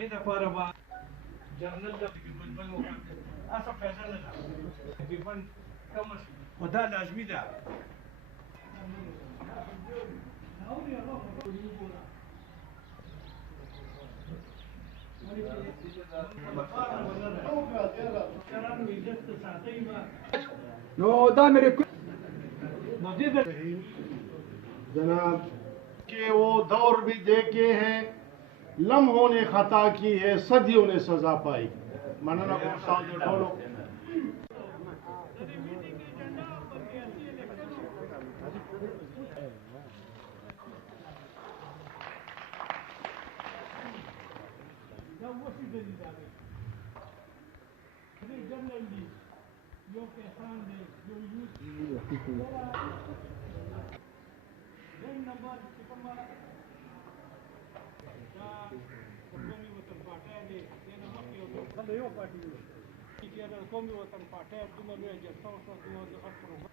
هغې دپاره به جرنل د بل مقام اصل فایده نه ده تقریبا کمه شي خو دا لازمي ده जनाब कि वो दौर भी देखे हैं, लम्हों ने खता की है, सदियों ने सजा पाई। मनना قومي وطن پاټه دومره لویه جلسه وشوه دومره د غټ پروګرام